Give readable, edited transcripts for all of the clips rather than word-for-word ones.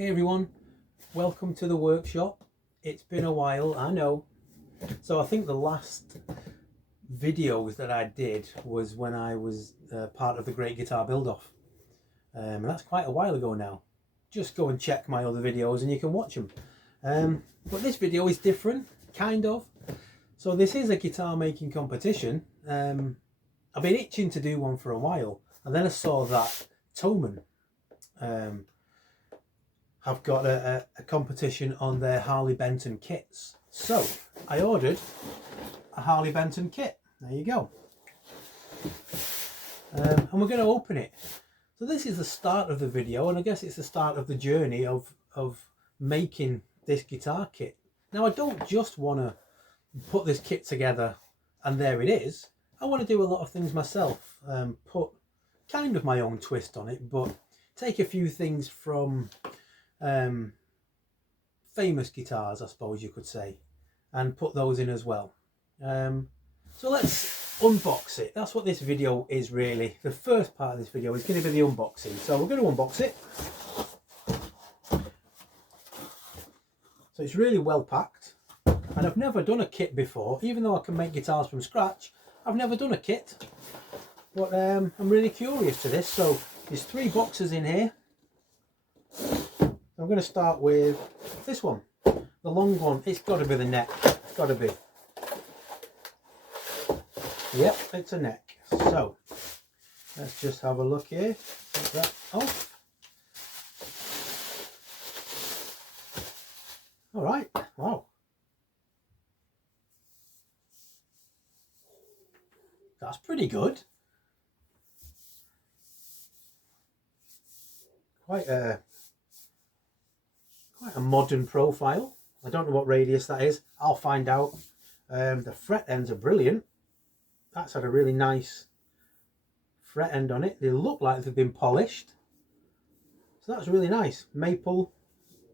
Hey everyone, welcome to the workshop. It's been a while, I know. So I think the last videos that I did was when I was part of the Great Guitar Build-Off. And that's quite a while ago now. Just go and check my other videos and you can watch them. But this video is different, kind of. So this is a guitar making competition. I've been itching to do one for a while, and then I saw that Thomann have got a competition on their Harley Benton kits. So I ordered a Harley Benton kit. There you go. And we're going to open it. So this is the start of the video, and I guess it's the start of the journey of making this guitar kit. Now I don't just want to put this kit together and there it is. I want to do a lot of things myself, put kind of my own twist on it, but take a few things from famous guitars, I suppose you could say, and put those in as well. So let's unbox it. That's what this video is really. The first part of this video is going to be the unboxing. So we're going to unbox it. So it's really well packed, and I've never done a kit before. Even though I can make guitars from scratch, I've never done a kit. But I'm really curious to this. So there's 3 boxes in here. I'm going to start with this one, the long one. It's got to be the neck. It's got to be. Yep, it's a neck. So let's just have a look here. Take that off. All right. Wow. That's pretty good. Quite a modern profile. I don't know what radius that is. I'll find out. The fret ends are brilliant. That's had a really nice fret end on it. They look like they've been polished. So that's really nice. Maple.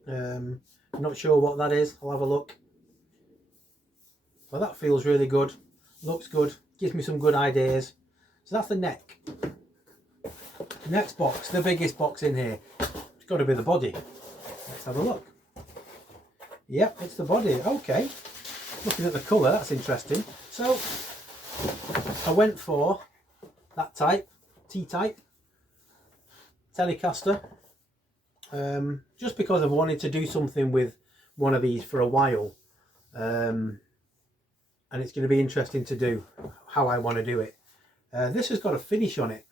Not sure what that is. I'll have a look. But that feels really good. Looks good. Gives me some good ideas. So that's the neck. Next box, the biggest box in here. It's got to be the body. Let's have a look. Yep, it's the body. Okay. Looking at the colour, that's interesting. So I went for that type, T-type Telecaster, just because I've wanted to do something with one of these for a while, and it's going to be interesting to do how I want to do it. This has got a finish on it.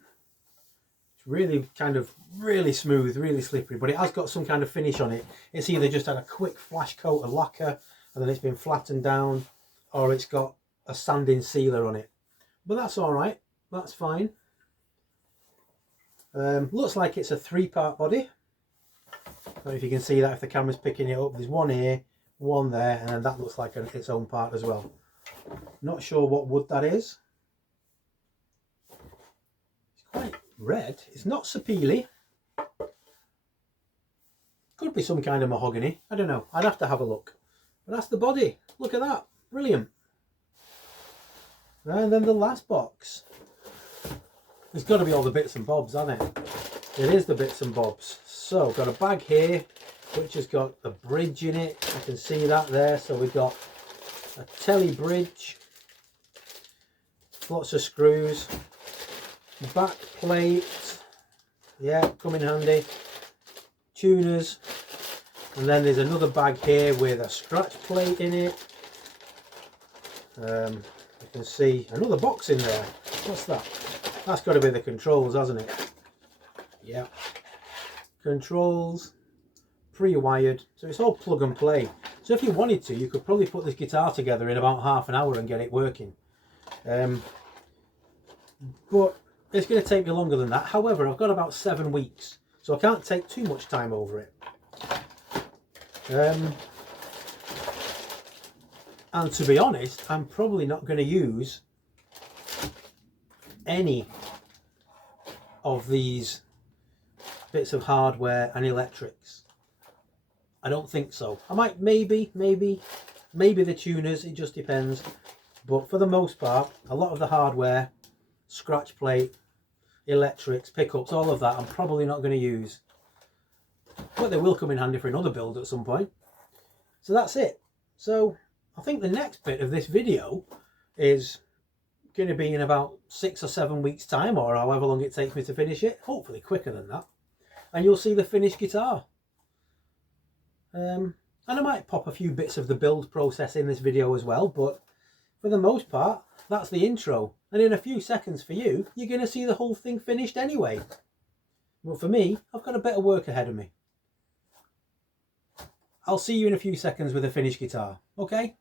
It's really kind of really smooth, really slippery, but it has got some kind of finish on it. It's either just had a quick flash coat of lacquer and then it's been flattened down, or it's got a sanding sealer on it. But that's all right. That's fine. Looks like it's a 3-part body. I don't know if you can see that if the camera's picking it up. There's one here, one there, and then that looks like its own part as well. Not sure what wood that is. It's quite red. It's not sapele. Could be some kind of mahogany. I don't know. I'd have to have a look. But that's the body. Look at that. Brilliant. And then the last box. There's got to be all the bits and bobs, hasn't it? It is the bits and bobs. So got a bag here which has got a bridge in it. You can see that there. So we've got a telly bridge, lots of screws, back plate, yeah, come in handy, tuners, and then there's another bag here with a scratch plate in it. You can see another box in there. What's that? That's got to be the controls, hasn't it? Yeah, controls, pre-wired, so it's all plug and play. So if you wanted to, you could probably put this guitar together in about half an hour and get it working. But it's going to take me longer than that. However, I've got about 7 weeks, so I can't take too much time over it. And to be honest, I'm probably not going to use any of these bits of hardware and electrics. I don't think so. I might maybe the tuners, it just depends. But for the most part, a lot of the hardware, scratch plate, electrics, pickups, all of that, I'm probably not going to use. but they will come in handy for another build at some point. So that's it. So I think the next bit of this video is going to be in about 6 or 7 weeks time, or however long it takes me to finish it, hopefully quicker than that, and you'll see the finished guitar. And I might pop a few bits of the build process in this video as well, but for the most part that's the intro, and in a few seconds for you, you're going to see the whole thing finished anyway. But for me, I've got a bit of work ahead of me. I'll see you in a few seconds with a finished guitar, okay?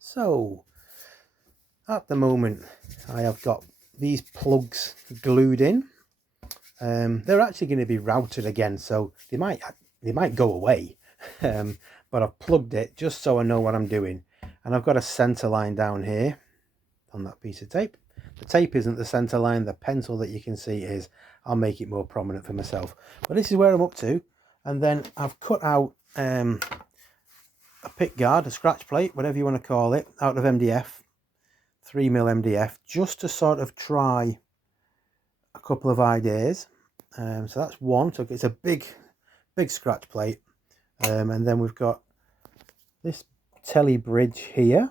So, at the moment, I have got these plugs glued in. They're actually going to be routed again, so they might go away. But I've plugged it just so I know what I'm doing. And I've got a center line down here on that piece of tape. The tape isn't the center line. The pencil that you can see is. I'll make it more prominent for myself. But this is where I'm up to. And then I've cut out a pick guard, a scratch plate, whatever you want to call it, out of MDF, 3mm MDF, just to sort of try a couple of ideas. So that's one. So it's a big scratch plate. And then we've got this telly bridge here,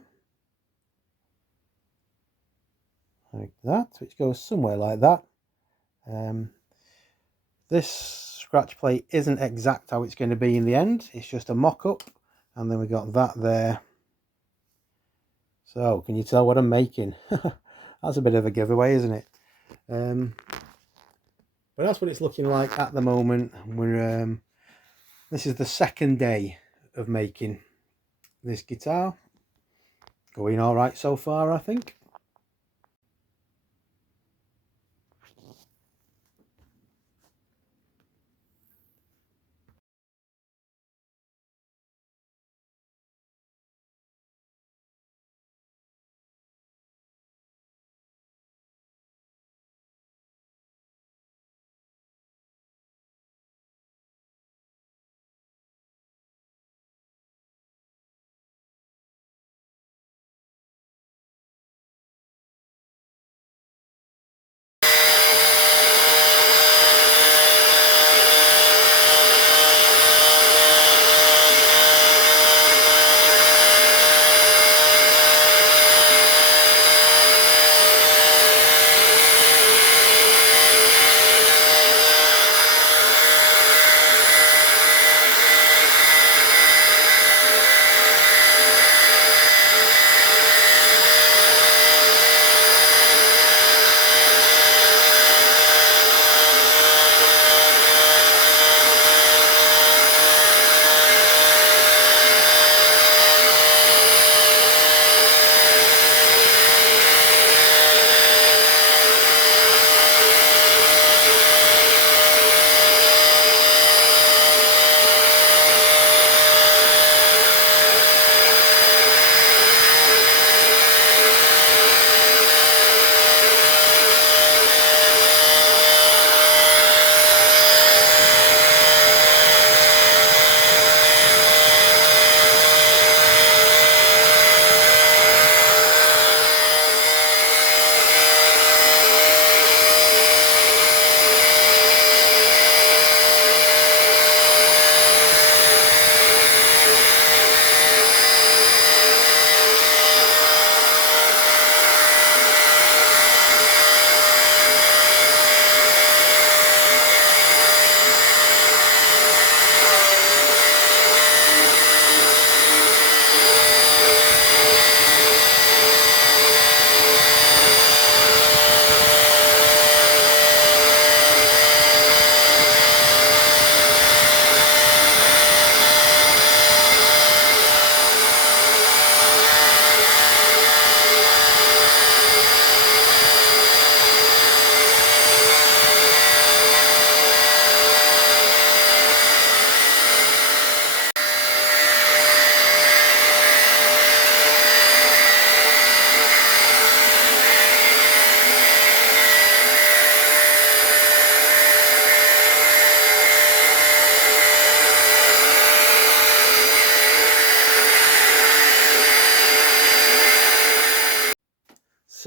like that, which goes somewhere like that. This scratch plate isn't exact how it's going to be in the end. It's just a mock-up. And then we got that there. So can you tell what I'm making? That's a bit of a giveaway, isn't it? But that's what it's looking like at the moment. We're this is the second day of making this guitar. Going all right so far, I think.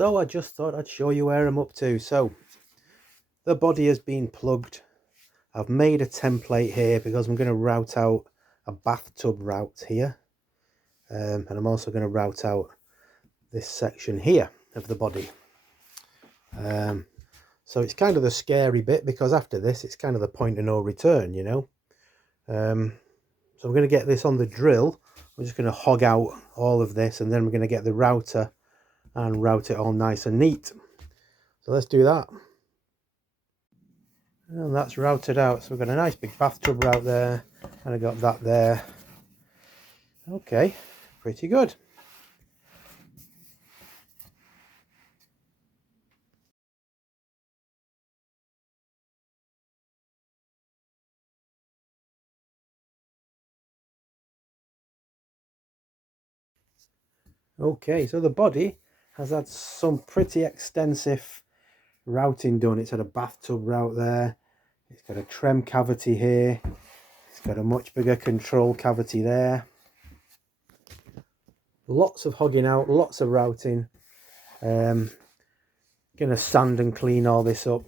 So I just thought I'd show you where I'm up to. So the body has been plugged. I've made a template here because I'm going to route out a bathtub route here. And I'm also going to route out this section here of the body. So it's kind of the scary bit, because after this it's kind of the point of no return, you know. So I'm going to get this on the drill. We're just going to hog out all of this, and then we're going to get the router and route it all nice and neat. So let's do that. And that's routed out. So we've got a nice big bathtub route there, and I got that there. Okay, pretty good. Okay, so the body has had some pretty extensive routing done. It's had a bathtub route there. It's got a trem cavity here. It's got a much bigger control cavity there. Lots of hogging out, lots of routing. Gonna sand and clean all this up.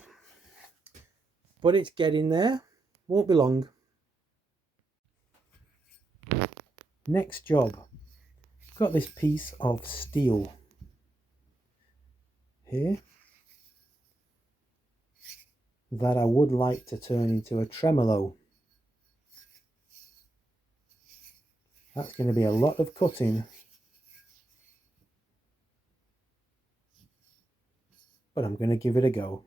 But it's getting there. Won't be long. Next job. Got this piece of steel here that I would like to turn into a tremolo. That's going to be a lot of cutting, but I'm going to give it a go.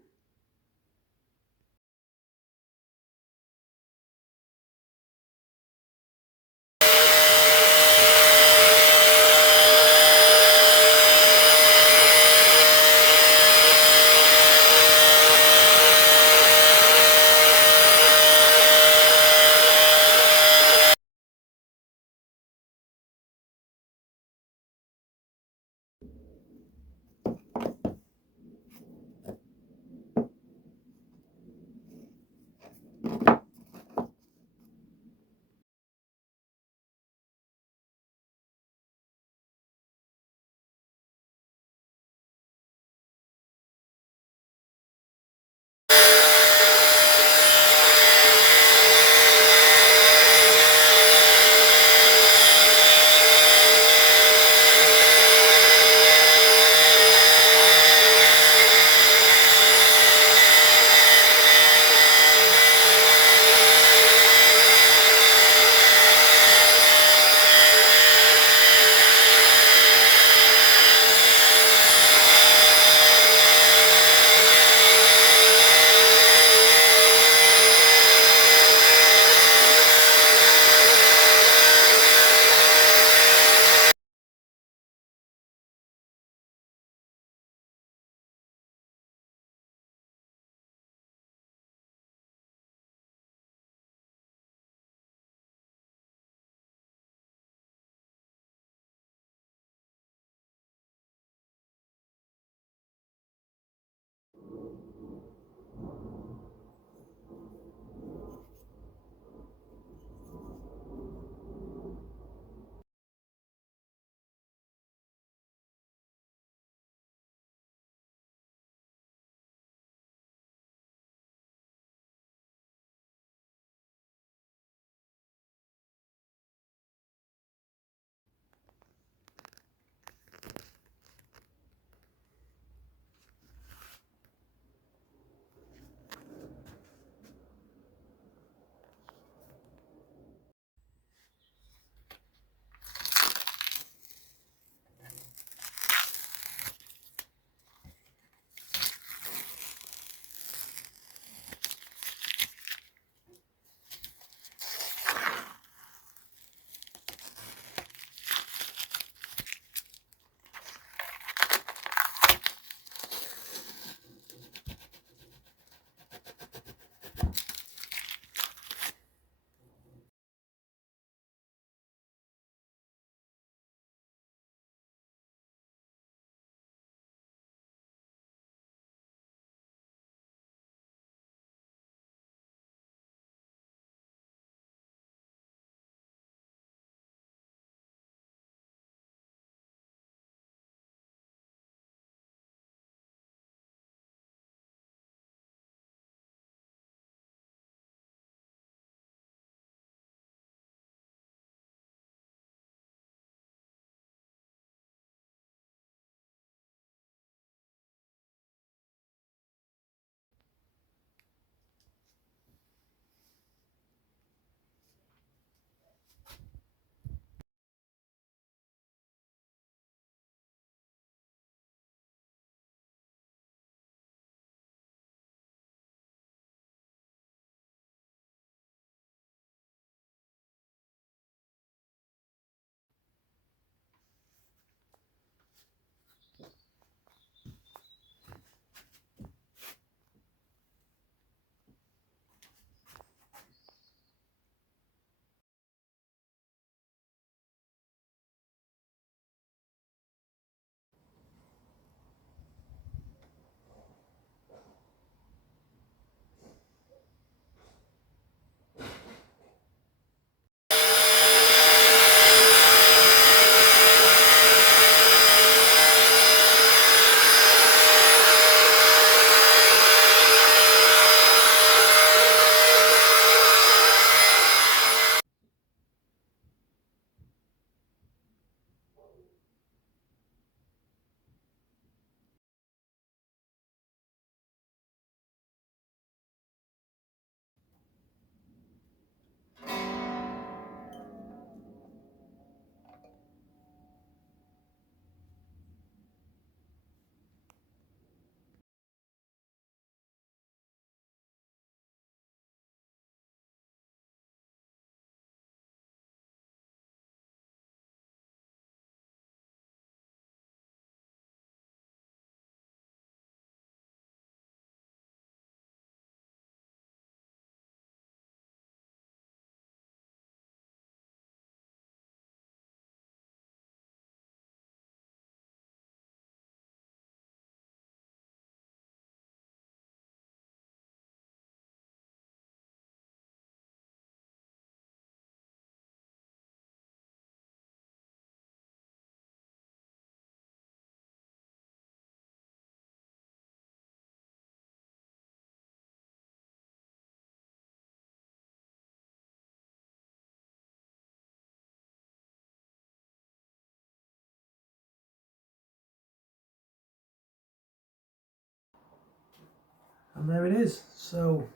And there it is. So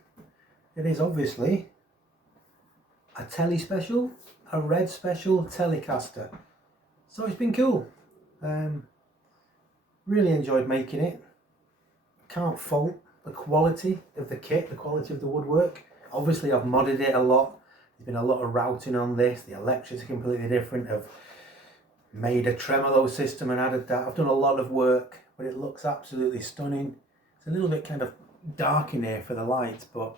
it is obviously a telly special, a red special Telecaster. So it's been cool. Really enjoyed making it. Can't fault the quality of the kit, the quality of the woodwork. Obviously I've modded it a lot. There's been a lot of routing on this. The electrics are completely different. I've made a tremolo system and added that. I've done a lot of work, but it looks absolutely stunning. It's a little bit kind of dark in here for the lights, but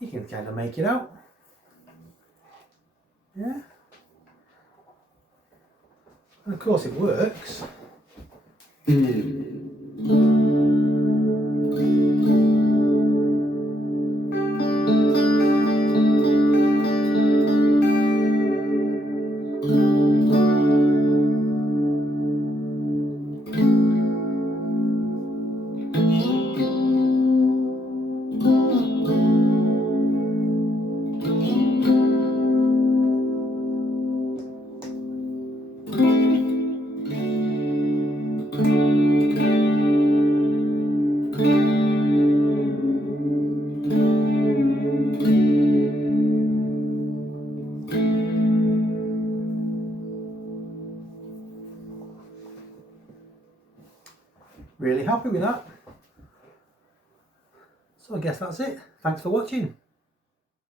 you can kind of make it out. Yeah. And of course it works. Really happy with that. So I guess that's it. Thanks for watching.